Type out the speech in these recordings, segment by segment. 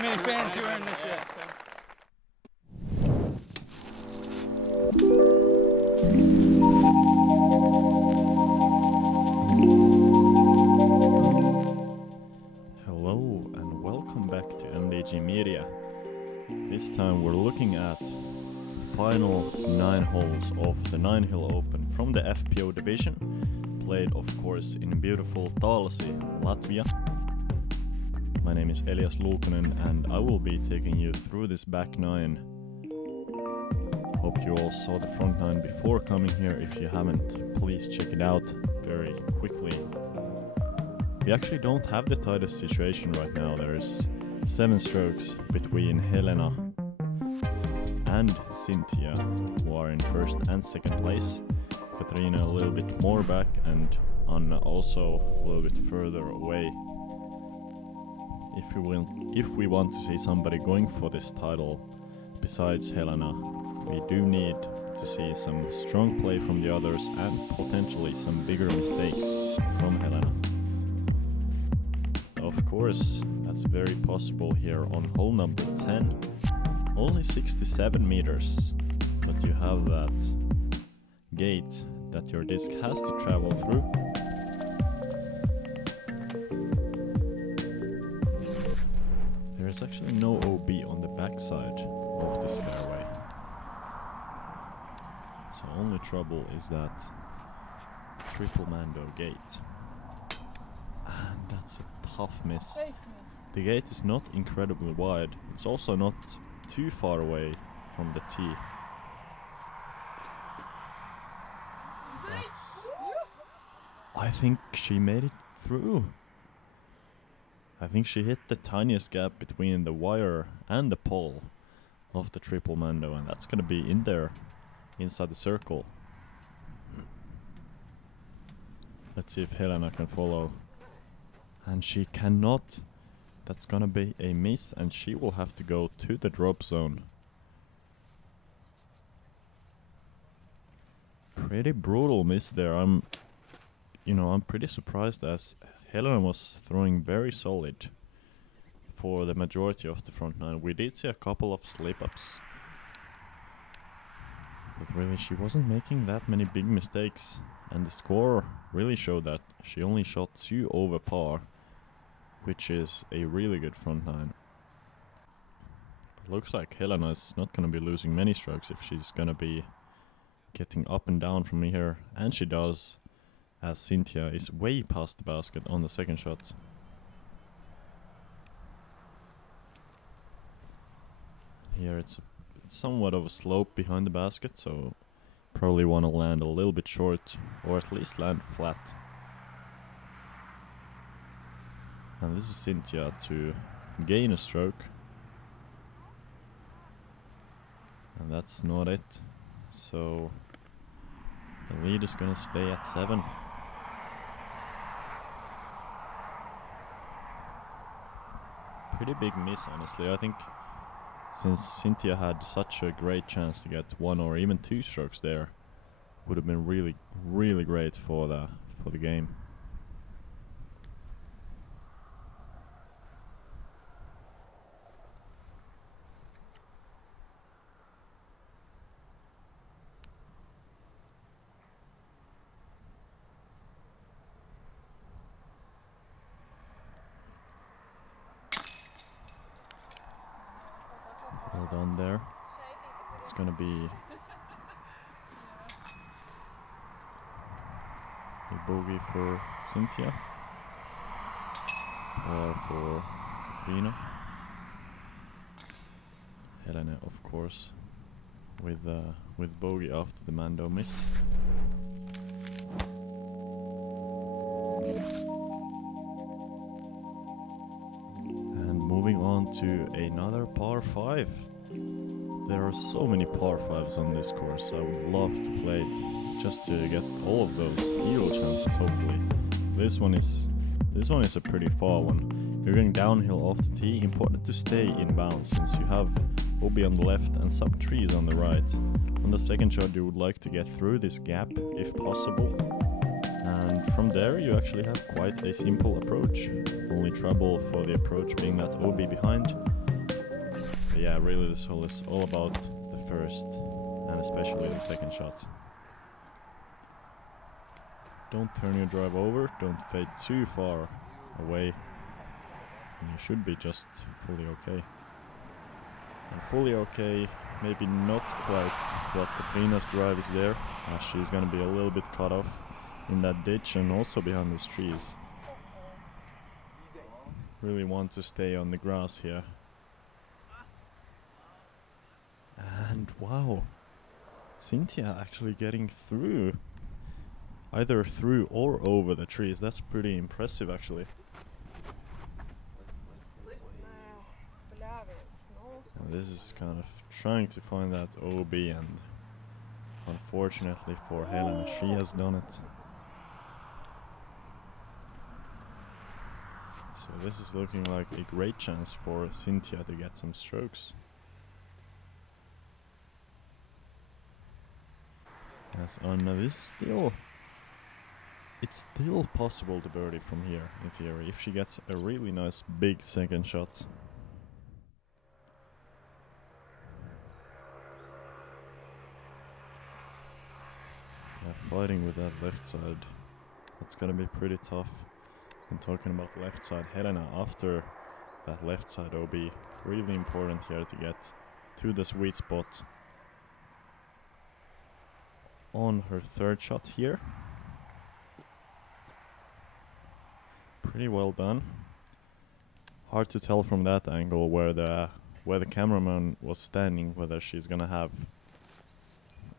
Many fans here in the chat. Hello and welcome back to MDG Media. This time we're looking at final 9 holes of the 9 Hill Open from the FPO division, played of course in beautiful Talsi, Latvia. My name is Elias Luukonen and I will be taking you through this back 9. Hope you all saw the front 9 before coming here. If you haven't, please check it out very quickly. We actually don't have the tightest situation right now. There is 7 strokes between Helena and Sintija, who are in first and second place. Katrina a little bit more back and Anna also a little bit further away. If we want to see somebody going for this title besides Helena, we do need to see some strong play from the others and potentially some bigger mistakes from Helena. Of course, that's very possible here on hole number 10. Only 67 meters, but you have that gate that your disc has to travel through. There is actually no OB on the backside of this fairway. So only trouble is that triple Mando gate. And that's a tough miss. The gate is not incredibly wide. It's also not too far away from the tee. I think she made it through. I think she hit the tiniest gap between the wire and the pole of the triple Mando, and that's gonna be in there, inside the circle. Let's see if Helena can follow. And she cannot. That's gonna be a miss, and she will have to go to the drop zone. Pretty brutal miss there. I'm pretty surprised, as Helena was throwing very solid for the majority of the front 9. We did see a couple of slip-ups, but really she wasn't making that many big mistakes, and the score really showed that she only shot 2 over par, which is a really good front 9. But looks like Helena is not going to be losing many strokes if she's going to be getting up and down from here, and she does, as Sintija is way past the basket on the second shot. Here it's somewhat of a slope behind the basket, so probably want to land a little bit short, or at least land flat. And this is Sintija to gain a stroke. And that's not it. So the lead is gonna stay at 7. Pretty big miss, honestly. I think since Sintija had such a great chance to get 1 or even 2 strokes there, would have been really, really great for the game. Well done there. It's gonna be a bogey for Sintija, or for Katrina. Helena, of course, with bogey after the Mando miss. And moving on to another par 5. There are so many par 5s on this course. I would love to play it just to get all of those eagle chances, hopefully. This one is a pretty far one. You're going downhill off the tee. Important to stay in bounds since you have OB on the left and some trees on the right. On the second shot you would like to get through this gap if possible. And from there you actually have quite a simple approach. Only trouble for the approach being that OB behind. But yeah, really this hole is all about the first and especially the second shot. Don't turn your drive over, don't fade too far away, and you should be just fully okay. And fully okay, maybe not quite what Katrina's drive is there, as she's gonna be a little bit cut off in that ditch and also behind those trees. Really want to stay on the grass here. And wow, Sintija actually getting through. Either through or over the trees. That's pretty impressive actually. And this is kind of trying to find that OB, and unfortunately for Helena, she has done it. So this is looking like a great chance for Sintija to get some strokes. As Anna, this is still... It's still possible to birdie from here, in theory, if she gets a really nice big second shot. Yeah, fighting with that left side, that's gonna be pretty tough. And talking about left side, Helena after that left side OB, really important here to get to the sweet spot on her third shot here. Pretty well done. Hard to tell from that angle where the cameraman was standing whether she's gonna have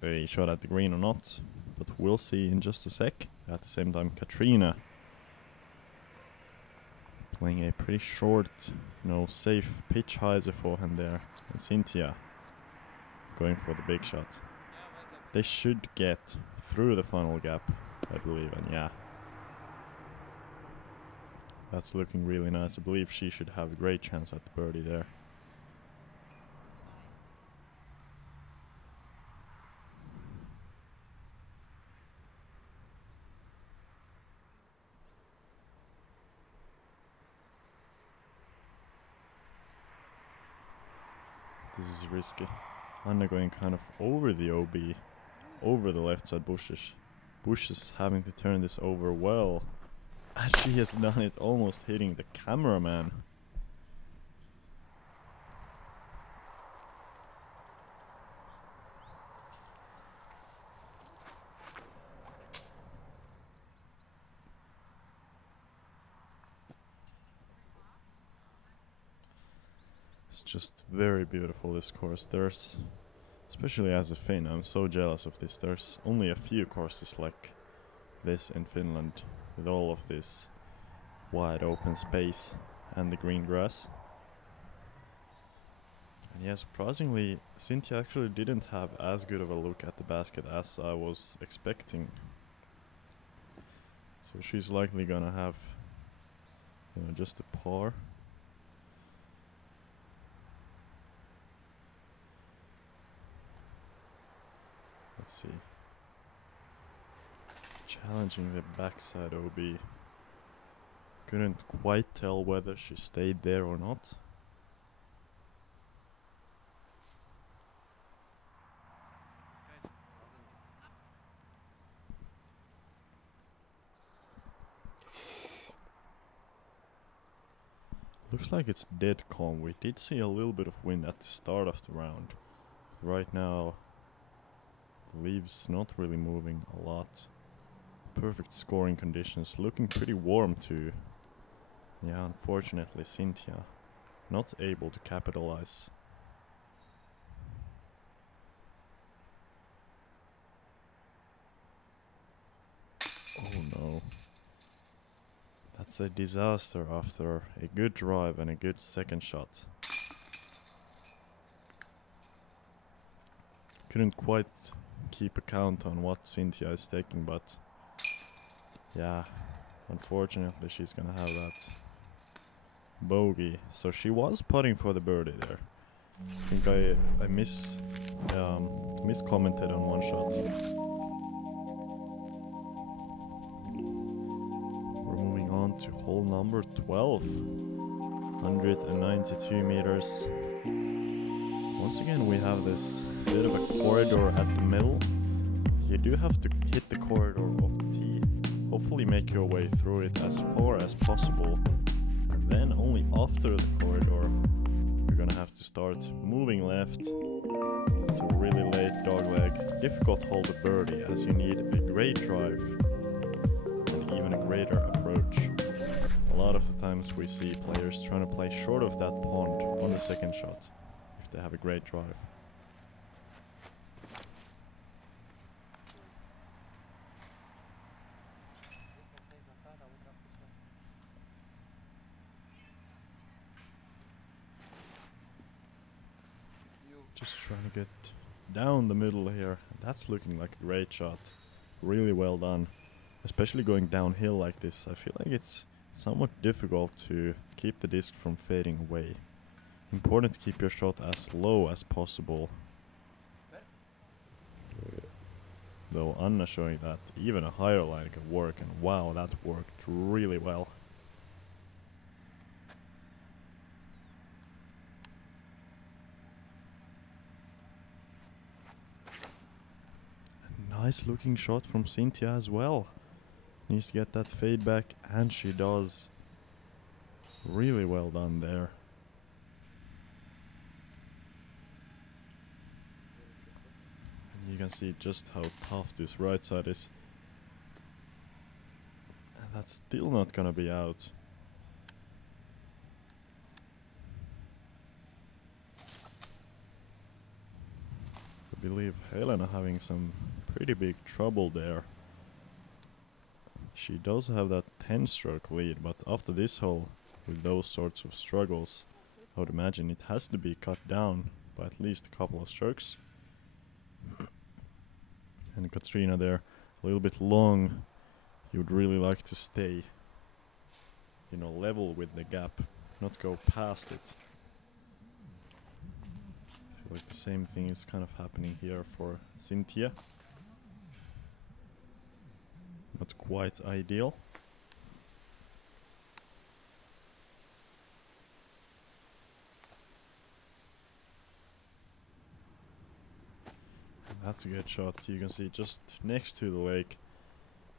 a shot at the green or not, but we'll see in just a sec. At the same time, Katrina playing a pretty short, safe pitch high as a forehand there, and Sintija going for the big shot. They should get through the final gap, I believe, and yeah. That's looking really nice. I believe she should have a great chance at the birdie there. This is risky. Anna going kind of over the OB, over the left side bushes. Bushes having to turn this over well. As she has done it, almost hitting the cameraman. It's just very beautiful, this course. There's, especially as a Finn, I'm so jealous of this. There's only a few courses like this in Finland, with all of this wide open space and the green grass. And yeah, surprisingly, Sintija actually didn't have as good of a look at the basket as I was expecting. So she's likely gonna have just a par. Let's see. Challenging the backside OB. Couldn't quite tell whether she stayed there or not. Looks like it's dead calm. We did see a little bit of wind at the start of the round. Right now, the leaves not really moving a lot. Perfect scoring conditions, looking pretty warm too. Yeah, unfortunately Sintija not able to capitalize. Oh no. That's a disaster after a good drive and a good second shot. Couldn't quite keep a count on what Sintija is taking, but yeah, unfortunately she's gonna have that bogey. So she was putting for the birdie there. I think I miscommented on one shot. We're moving on to hole number 12. 192 meters. Once again, we have this bit of a corridor at the middle. You do have to hit the corridor of the tee. Hopefully make your way through it as far as possible. And then only after the corridor, you're gonna have to start moving left. It's a really late dogleg. Difficult hole to birdie as you need a great drive and even a greater approach. A lot of the times we see players trying to play short of that pond on the second shot if they have a great drive. Just trying to get down the middle here. That's looking like a great shot. Really well done. Especially going downhill like this. I feel like it's somewhat difficult to keep the disc from fading away. Important to keep your shot as low as possible. Though Anna showing that even a higher line can work, and wow, that worked really well. Nice looking shot from Sintija as well. Needs to get that fade back, and she does. Really well done there. And you can see just how tough this right side is. And that's still not gonna be out. I believe Helena having some pretty big trouble there. She does have that 10-stroke lead, but after this hole, with those sorts of struggles, I would imagine it has to be cut down by at least a couple of strokes. And Katrina there, a little bit long. You would really like to stay, you know, level with the gap, not go past it. I feel like the same thing is kind of happening here for Sintija. Not quite ideal. And that's a good shot. You can see just next to the lake.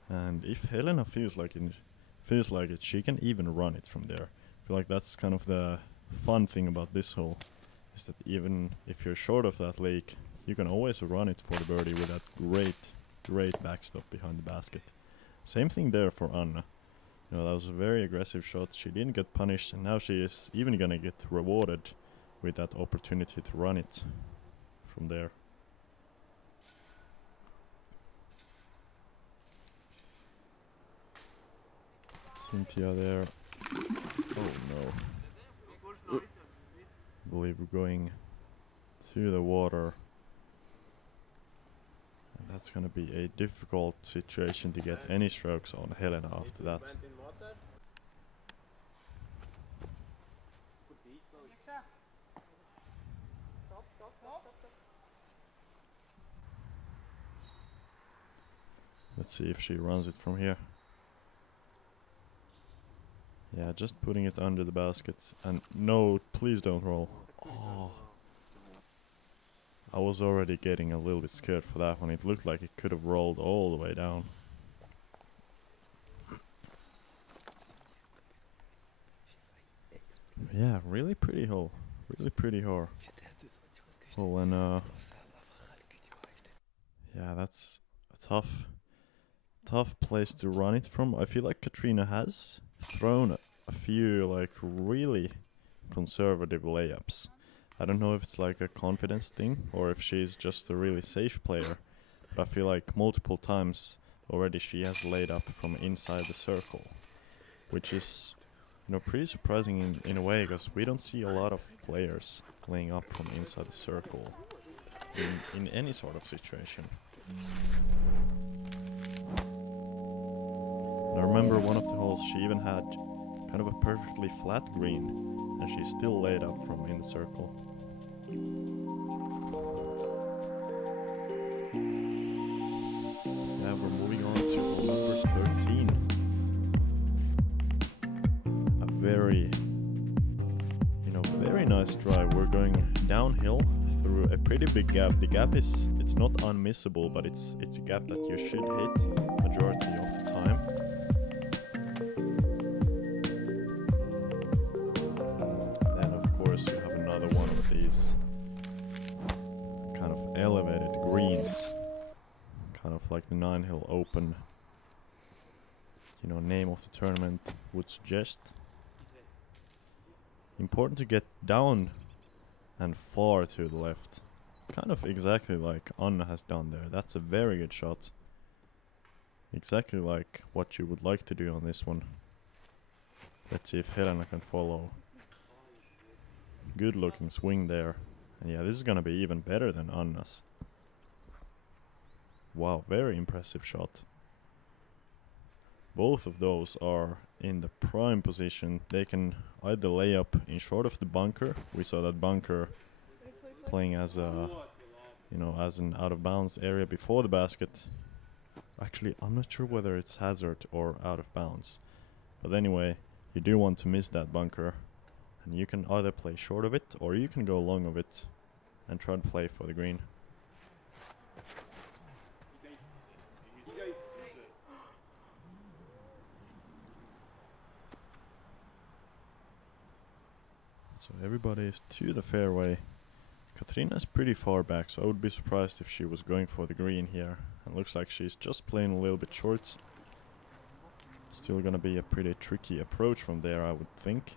And if Helena feels like it, she can even run it from there. I feel like that's kind of the fun thing about this hole, is that even if you're short of that lake, you can always run it for the birdie with that great backstop behind the basket. Same thing there for Anna. You know, that was a very aggressive shot. She didn't get punished, and now she is even gonna get rewarded with that opportunity to run it from there. Sintija there. Oh no. I believe we're going to the water. And that's gonna be a difficult situation to get any strokes on Helena after that. Let's see if she runs it from here. Yeah, just putting it under the basket. And no, please don't roll. Oh. I was already getting a little bit scared for that one. It looked like it could have rolled all the way down. Yeah, really pretty hole. Really pretty hole. And yeah, that's a tough place to run it from. I feel like Katrina has thrown a few like really conservative layups. I don't know if it's like a confidence thing or if she's just a really safe player, but I feel like multiple times already she has laid up from inside the circle, which is, you know, pretty surprising in a way, because we don't see a lot of players laying up from inside the circle in any sort of situation. And I remember one of the holes she even had kind of a perfectly flat green, and she still laid up from in the circle. Yeah, we're moving on to hole number 13. very, very nice drive. We're going downhill through a pretty big gap. The gap it's not unmissable, but it's a gap that you should hit majority of the time. Then of course you have another one of these kind of elevated greens, kind of like the 9 Hill Open, name of the tournament would suggest. Important to get down and far to the left. Kind of exactly like Anna has done there. That's a very good shot. Exactly like what you would like to do on this one. Let's see if Helena can follow. Good looking swing there. And yeah, this is gonna be even better than Anna's. Wow, very impressive shot. Both of those are in the prime position. They can either lay up in short of the bunker. We saw that bunker playing as a, as an out of bounds area before the basket. Actually, I'm not sure whether it's hazard or out of bounds. But anyway, you do want to miss that bunker. And you can either play short of it or you can go long of it and try to play for the green. So everybody is to the fairway. Katrina is pretty far back, so I would be surprised if she was going for the green here. And looks like she's just playing a little bit short. Still gonna be a pretty tricky approach from there, I would think.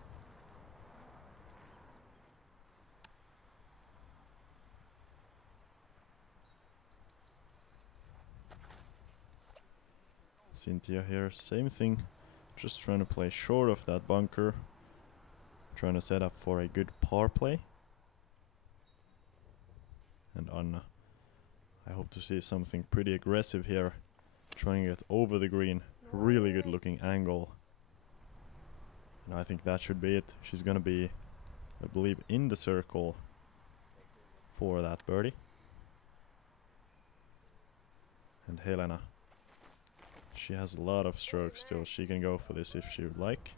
Sintija here, same thing. Just trying to play short of that bunker. Trying to set up for a good par play. And Anna, I hope to see something pretty aggressive here. Trying to get over the green. Really good looking angle. And I think that should be it. She's gonna be, I believe, in the circle for that birdie. And Helena, she has a lot of strokes still. She can go for this if she would like.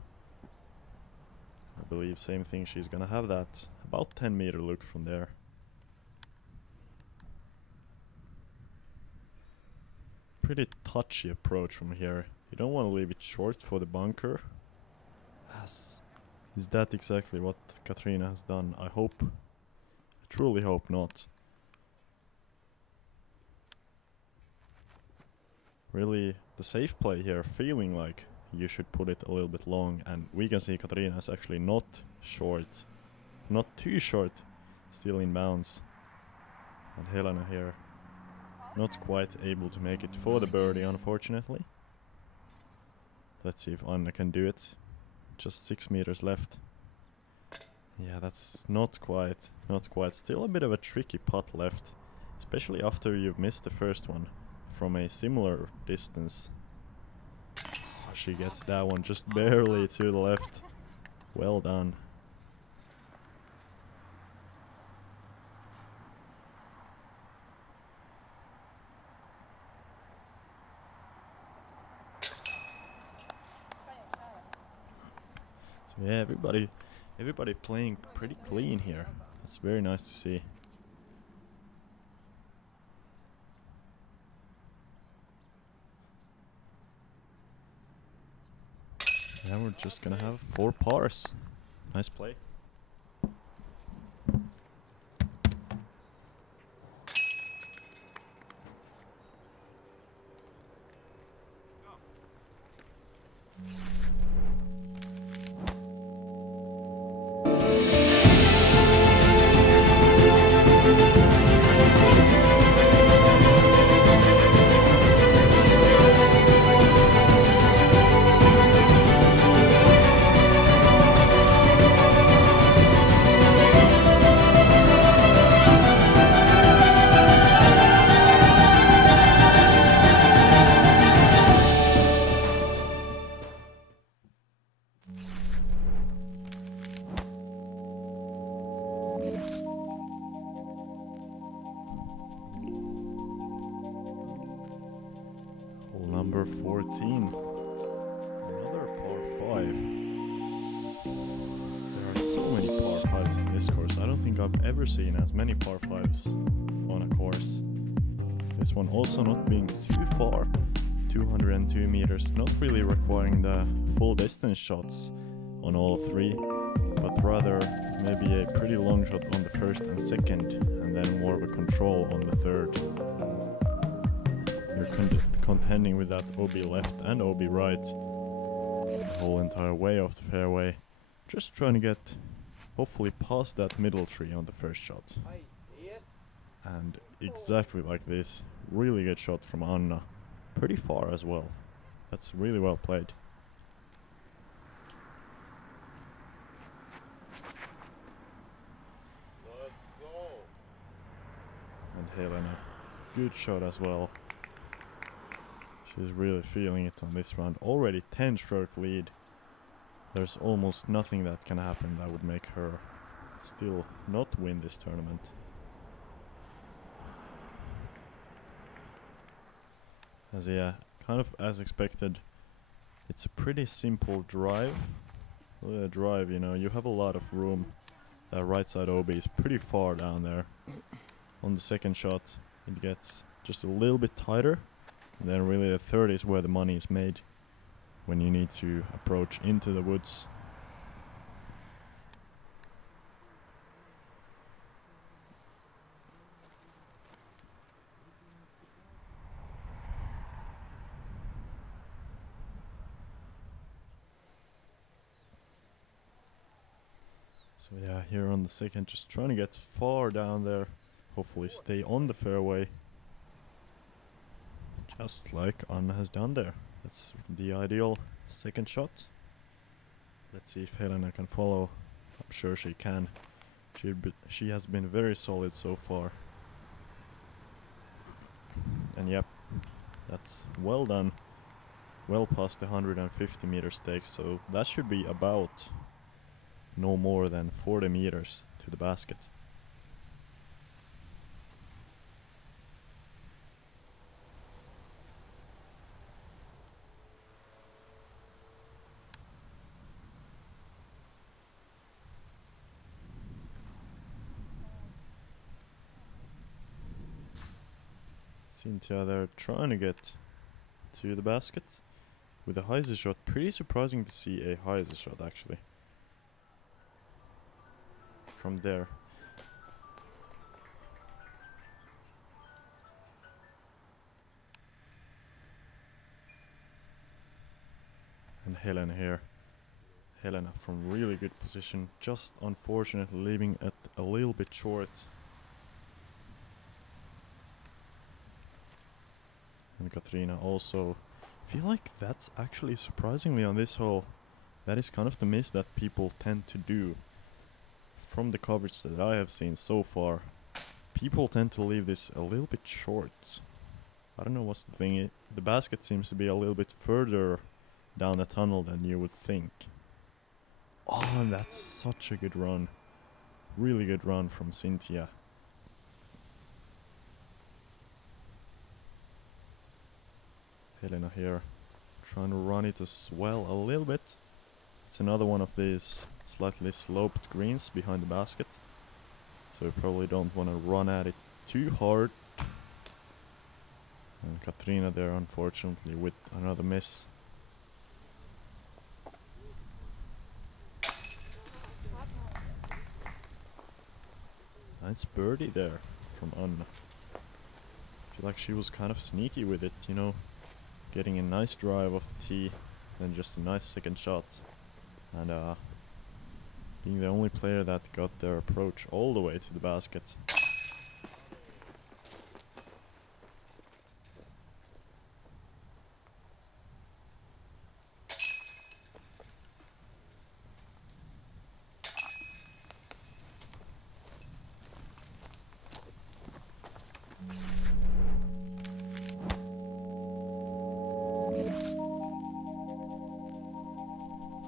I believe same thing, she's gonna have that about 10-meter look from there. Pretty touchy approach from here. You don't want to leave it short for the bunker. Is that exactly what Katrina has done? I truly hope not. Really the safe play here, feeling like you should put it a little bit long, and we can see Katrina is actually not short. Not too short. Still in bounds. And Helena here, not quite able to make it for the birdie, unfortunately. Let's see if Anna can do it. Just 6 meters left. Yeah, that's not quite. Still a bit of a tricky putt left. Especially after you've missed the first one from a similar distance. She gets that one just barely to the left. Well done. So yeah, everybody playing pretty clean here. That's very nice to see. Now we're just gonna have 4 pars. Nice play. Hole number 14. Another par 5. 5s on this course. I don't think I've ever seen as many par 5s on a course. This one also not being too far, 202 meters, not really requiring the full distance shots on all three, but rather maybe a pretty long shot on the first and second, and then more of a control on the third. You're contending with that OB left and OB right the whole entire way of the fairway. Just trying to get hopefully past that middle tree on the first shot. And exactly like this, really good shot from Anna. Pretty far as well. That's really well played. Let's go. And Helena, good shot as well. She's really feeling it on this round. Already 10-stroke lead. There's almost nothing that can happen that would make her still not win this tournament. As kind of as expected, it's a pretty simple drive. Look at the drive, you know, you have a lot of room. That right side OB is pretty far down there. On the second shot, it gets just a little bit tighter. And then really the third is where the money is made, when you need to approach into the woods. So yeah, here on the second, just trying to get far down there, hopefully stay on the fairway. Just like Anna has done there. That's the ideal second shot. Let's see if Helena can follow. I'm sure she can. She has been very solid so far. And yep, that's well done. Well past the 150 meter stake, so that should be about no more than 40 meters to the basket. Sintija there trying to get to the basket with a hyzer shot. Pretty surprising to see a hyzer shot actually from there. And Helena here. Helena from really good position, just unfortunately leaving it a little bit short. And Katrina also. Feel like that's actually surprisingly on this hole, that is kind of the miss that people tend to do. From the coverage that I have seen so far, people tend to leave this a little bit short. I don't know what's the thing. The basket seems to be a little bit further down the tunnel than you would think. Oh, and that's such a good run. Really good run from Sintija. Helena here, trying to run it as well a little bit. It's another one of these slightly sloped greens behind the basket, so you probably don't want to run at it too hard. And Katrina there, unfortunately, with another miss. Nice birdie there from Anna. I feel like she was kind of sneaky with it, you know. Getting a nice drive off the tee, then just a nice second shot. And being the only player that got their approach all the way to the basket.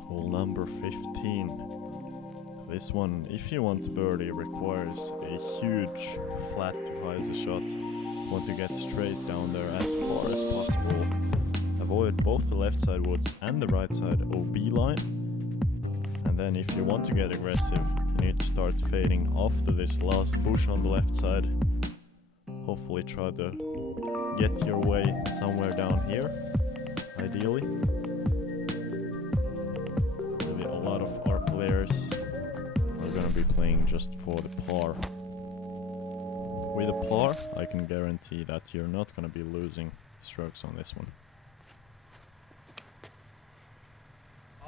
Hole number 15. This one, if you want birdie, requires a huge flat to hyzer shot. Want to get straight down there as far as possible. Avoid both the left side woods and the right side OB line. And And then if you want to get aggressive, you need to start fading off to this last bush on the left side. Hopefully try to get your way somewhere down here, ideally. Really a lot of our players are gonna be playing just for the par. With a par, I can guarantee that you're not gonna be losing strokes on this one.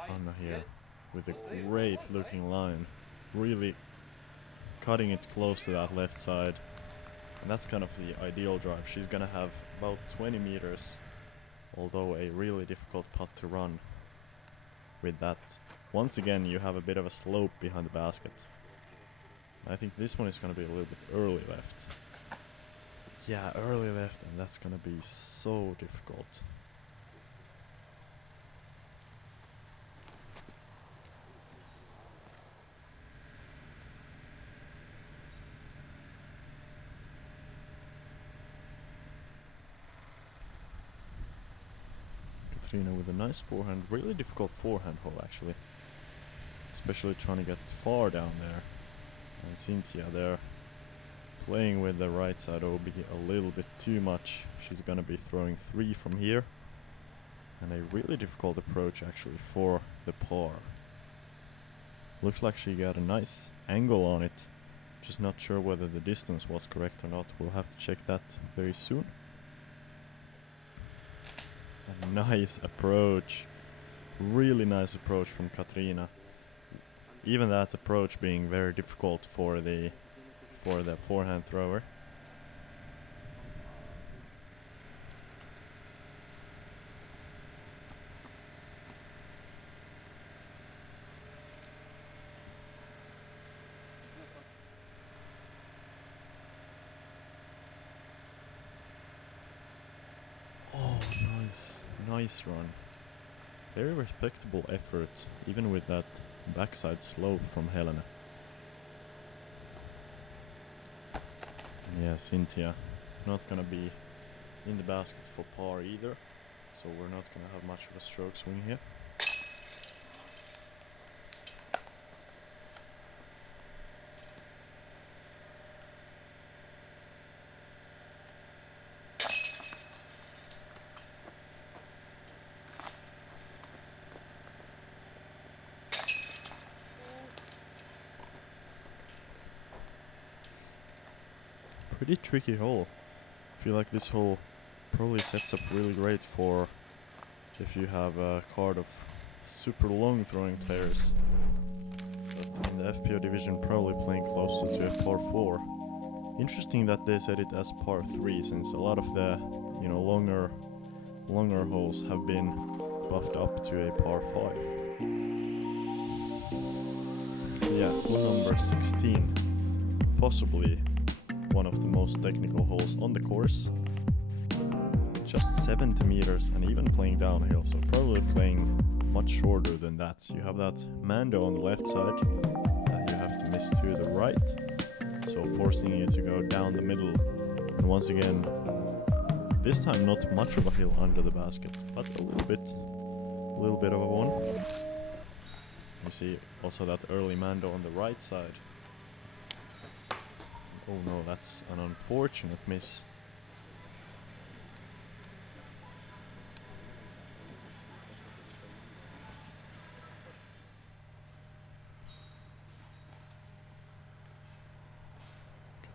Anna here with a great looking line, really cutting it close to that left side, and that's kind of the ideal drive. She's gonna have about 20 meters, although a really difficult putt to run with that. Once again, you have a bit of a slope behind the basket. I think this one is gonna be a little bit early left. Yeah, early left, and that's gonna be so difficult. Katrina with a nice forehand, really difficult forehand hole actually. Especially trying to get far down there. And Sintija there playing with the right side OB a little bit too much. She's gonna be throwing 3 from here. And a really difficult approach actually for the par. Looks like she got a nice angle on it. Just not sure whether the distance was correct or not. We'll have to check that very soon. A nice approach. Really nice approach from Katrina. Even that approach being very difficult for the forehand thrower. Oh, nice run. Very respectable effort, even with that backside slope from Helena. Yeah, Sintija not gonna be in the basket for par either, so we're not gonna have much of a stroke swing here. Pretty tricky hole. I feel like this hole probably sets up really great for if you have a card of super long throwing players. But in the FPO division, probably playing closer to a par 4. Interesting that they set it as par 3, since a lot of the longer holes have been buffed up to a par 5. Yeah, hole number 16, possibly one of the most technical holes on the course. Just 70 meters and even playing downhill, so probably playing much shorter than that. You have that Mando on the left side that you have to miss to the right, so forcing you to go down the middle. And once again, this time not much of a hill under the basket, but a little bit of a one. You see also that early Mando on the right side. Oh no, that's an unfortunate miss.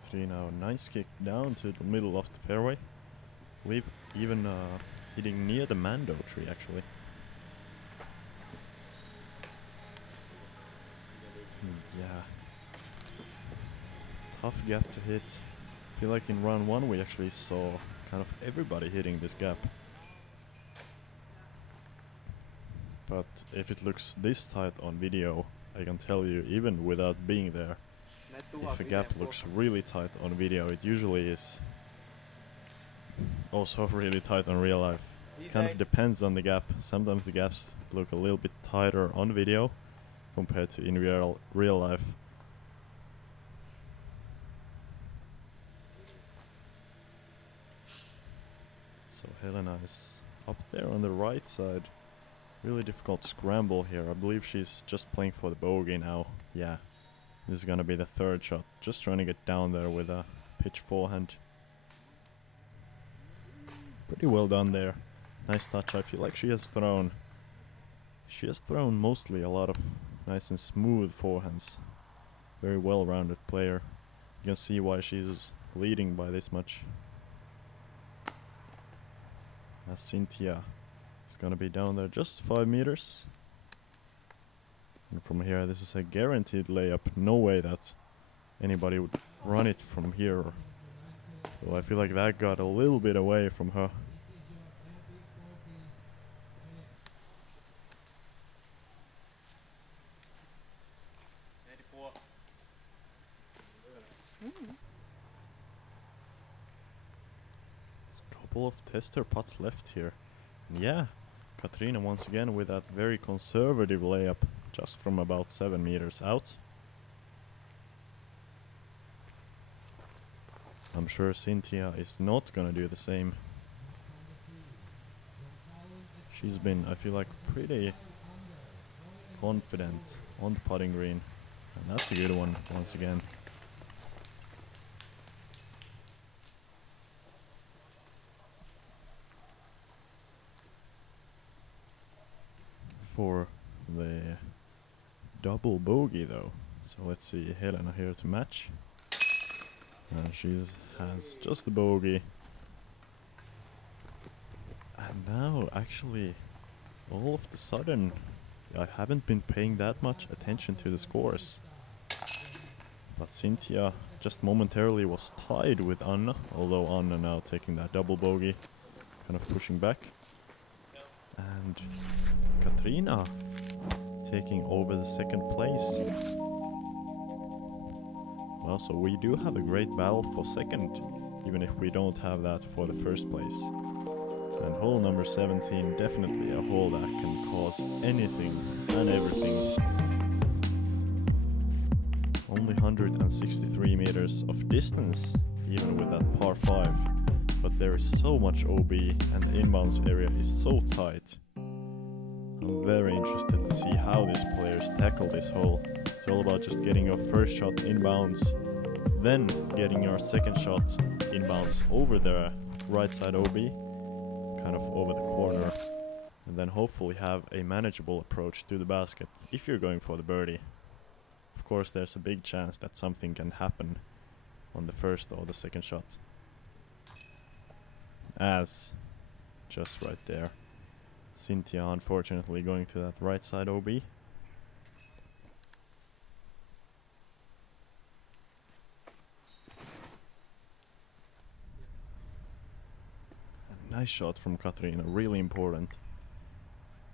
Katrina, a nice kick down to the middle of the fairway. I believe even hitting near the Mando tree actually. Yeah. Tough gap to hit. I feel like in round 1 we actually saw kind of everybody hitting this gap. But if it looks this tight on video, I can tell you, even without being there, if a gap looks really tight on video, it usually is also really tight on real life. It kind of depends on the gap. Sometimes the gaps look a little bit tighter on video compared to in real life. So Helena is up there on the right side, Really difficult scramble here. I believe she's just playing for the bogey now. Yeah. This is gonna be the third shot. Just trying to get down there with a pitch forehand. Pretty well done there. Nice touch. I feel like she has thrown mostly a lot of nice and smooth forehands. Very well-rounded player. You can see why she's leading by this much. As Sintija is gonna be down there just 5 meters. And from here, this is a guaranteed layup. No way that anybody would run it from here. So I feel like that got a little bit away from her. Couple of tester putts left here. And yeah, Katrina once again with that very conservative layup just from about 7 meters out. I'm sure Sintija is not gonna do the same. She's been, I feel like, pretty confident on the putting green. And that's a good one once again. For the double bogey though. So let's see Helena here to match. And she has just the bogey. And now actually all of the sudden I haven't been paying that much attention to the scores. But Sintija just momentarily was tied with Anna, although Anna now taking that double bogey, kind of pushing back. And Katrina taking over the second place. Well, so we do have a great battle for second, even if we don't have that for the first place. And hole number 17, definitely a hole that can cause anything and everything. Only 163 meters of distance, even with that par 5. But there is so much OB and the inbounds area is so tight. I'm very interested to see how these players tackle this hole. It's all about just getting your first shot inbounds, then getting your second shot inbounds over the right side OB, kind of over the corner, and then hopefully have a manageable approach to the basket if you're going for the birdie. Of course, there's a big chance that something can happen on the first or the second shot. As just right there. Sintija unfortunately going to that right side OB. A nice shot from Katrina, really important.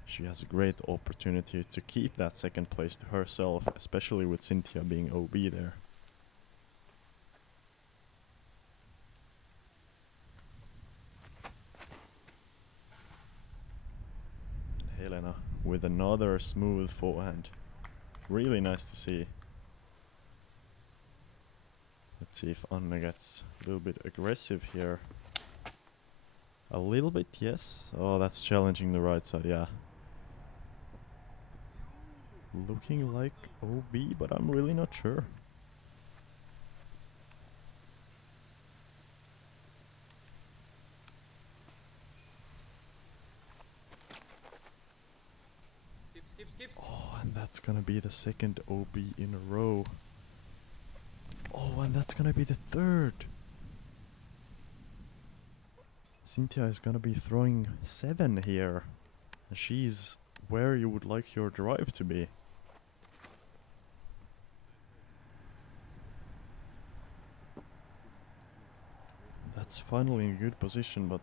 She has a great opportunity to keep that second place to herself, especially with Sintija being OB there. Helena with another smooth forehand. Really nice to see. Let's see if Anna gets a little bit aggressive here. A little bit, yes. Oh, that's challenging the right side, yeah. Looking like OB, but I'm really not sure. Oh, and that's gonna be the second OB in a row. Oh, and that's gonna be the third. Sintija is gonna be throwing 7 here. And she's where you would like your drive to be. That's finally in good position, but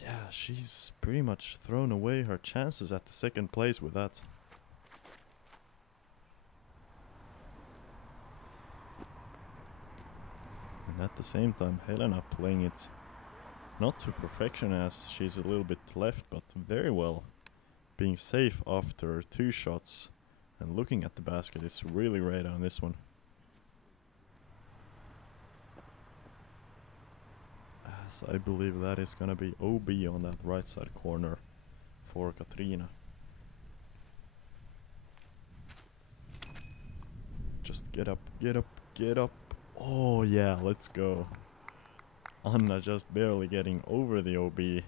yeah, she's pretty much thrown away her chances at the second place with that. And at the same time, Helena playing it not to perfection as she's a little bit left, but very well. Being safe after 2 shots and looking at the basket is really great on this one. As I believe that is gonna be OB on that right side corner for Katrina. Just get up, get up, get up. Oh yeah, let's go. Anna just barely getting over the OB.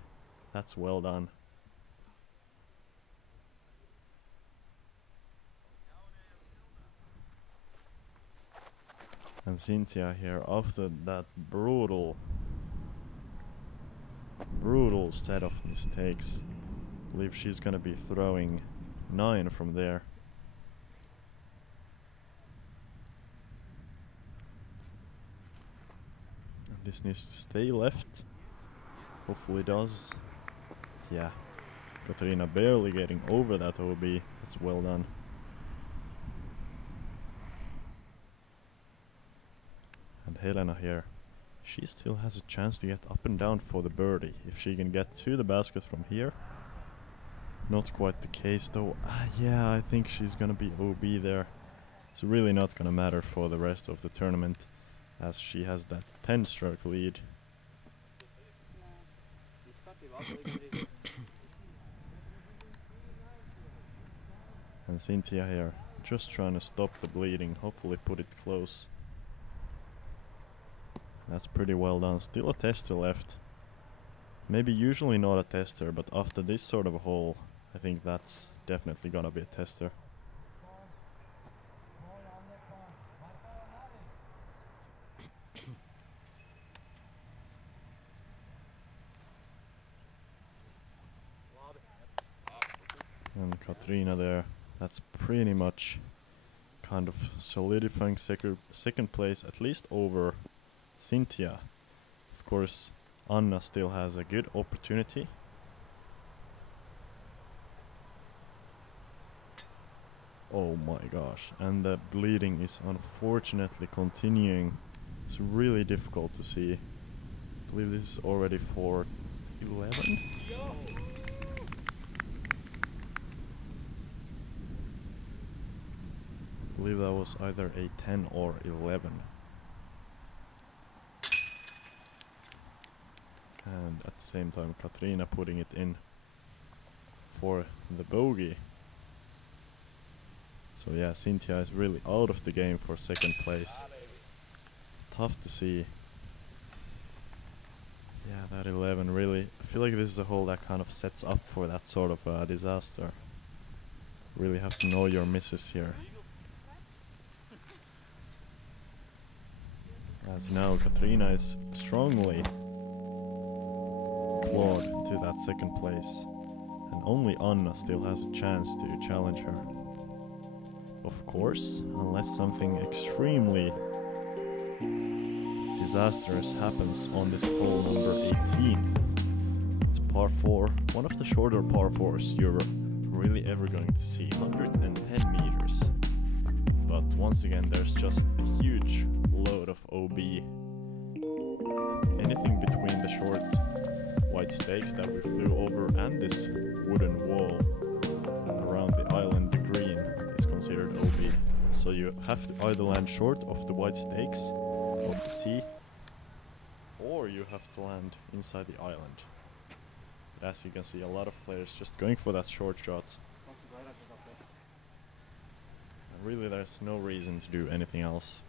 That's well done. And Sintija here, after that brutal set of mistakes, I believe she's gonna be throwing 9 from there. And this needs to stay left. Hopefully does. Yeah. Katrina barely getting over that OB. That's well done. And Helena here. She still has a chance to get up and down for the birdie if she can get to the basket from here. Not quite the case though. Yeah, I think she's gonna be OB there. It's really not gonna matter for the rest of the tournament as she has that 10-stroke lead. And Sintija here, just trying to stop the bleeding, hopefully put it close. That's pretty well done. Still a tester left. Maybe usually not a tester, but after this sort of a hole, I think that's definitely gonna be a tester. And Katrina there. That's pretty much kind of solidifying second place, at least over Sintija. Of course, Anna still has a good opportunity. Oh my gosh, and the bleeding is unfortunately continuing. It's really difficult to see. I believe this is already for 11? I believe that was either a 10 or 11. And at the same time Katrina putting it in for the bogey. So yeah, Sintija is really out of the game for second place. Tough to see. Yeah, that 11 really, I feel like this is a hole that kind of sets up for that sort of disaster. Really have to know your misses here. As now Katrina is strongly clawed to that second place, and only Anna still has a chance to challenge her. Of course, unless something extremely disastrous happens on this hole number 18. It's par 4, one of the shorter par 4s you're really ever going to see, 110 meters. But once again, there's just a huge load of OB. Anything between the short white stakes that we flew over and this wooden wall around the island, the green, is considered OB. So you have to either land short of the white stakes of the tee, or you have to land inside the island. But as you can see, a lot of players just going for that short shot. And really there's no reason to do anything else.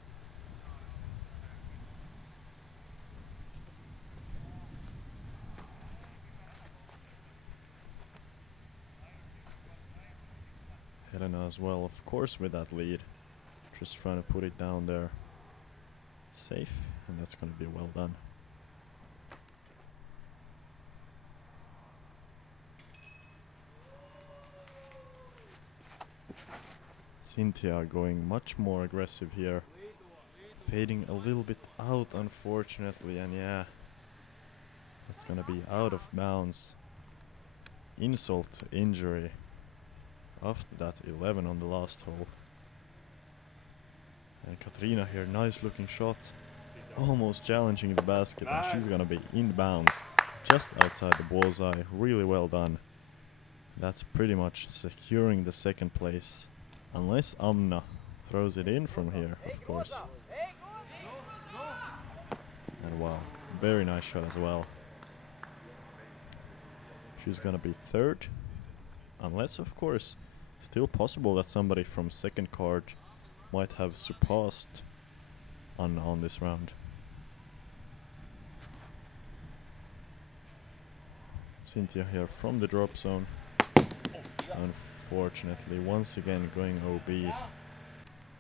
Helena as well, of course, with that lead. Just trying to put it down there safe, and that's going to be well done. Sintija going much more aggressive here. Fading a little bit out, unfortunately, and yeah, that's going to be out of bounds. Insult to injury. After that 11 on the last hole. And Katrina here, nice looking shot. Almost challenging the basket, and she's gonna be in bounds just outside the bullseye. Really well done. That's pretty much securing the second place. Unless Amna throws it in from here, of course. And wow, very nice shot as well. She's gonna be third. unless of course still possible that somebody from second card might have surpassed on this round. Sintija here from the drop zone. Unfortunately, once again going OB.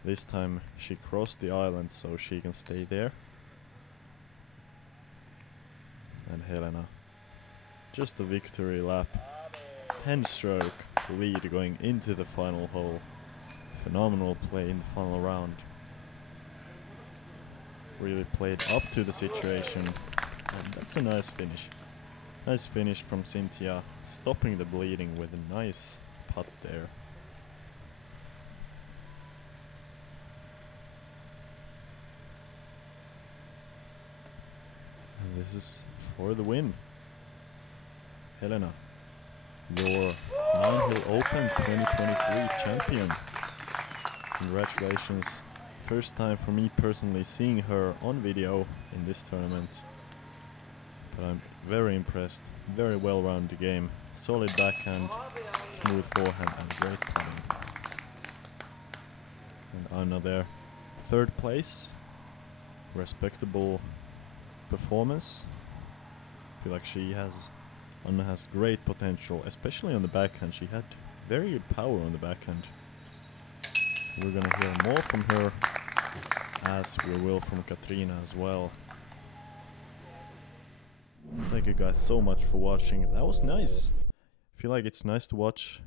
This time she crossed the island so she can stay there. And Helena, just a victory lap. 10-stroke lead going into the final hole. Phenomenal play in the final round. Really played up to the situation. And that's a nice finish. Nice finish from Sintija, stopping the bleeding with a nice putt there. And this is for the win. Helena, your 9-hole Open 2023 champion. Congratulations. First time for me personally seeing her on video in this tournament. But I'm very impressed. Very well-rounded game. Solid backhand, smooth forehand and great playing. And Anna there. Third place. Respectable performance. I feel like Anna has great potential, especially on the backhand. She had very good power on the backhand. We're gonna hear more from her, as we will from Katrina as well. Thank you guys so much for watching. That was nice. I feel like it's nice to watch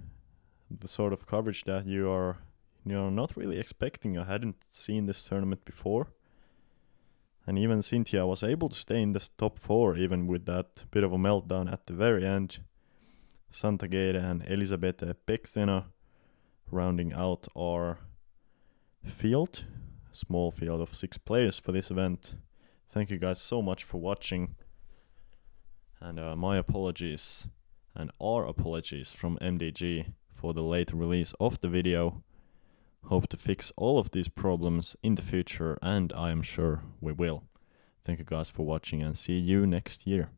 the sort of coverage that you're not really expecting. I hadn't seen this tournament before. And even Sintija was able to stay in the top 4 even with that bit of a meltdown at the very end. Santagere and Elizabete Peksena rounding out our field. Small field of 6 players for this event. Thank you guys so much for watching. And my apologies and our apologies from MDG for the late release of the video. Hope to fix all of these problems in the future, and I am sure we will. Thank you guys for watching and see you next year.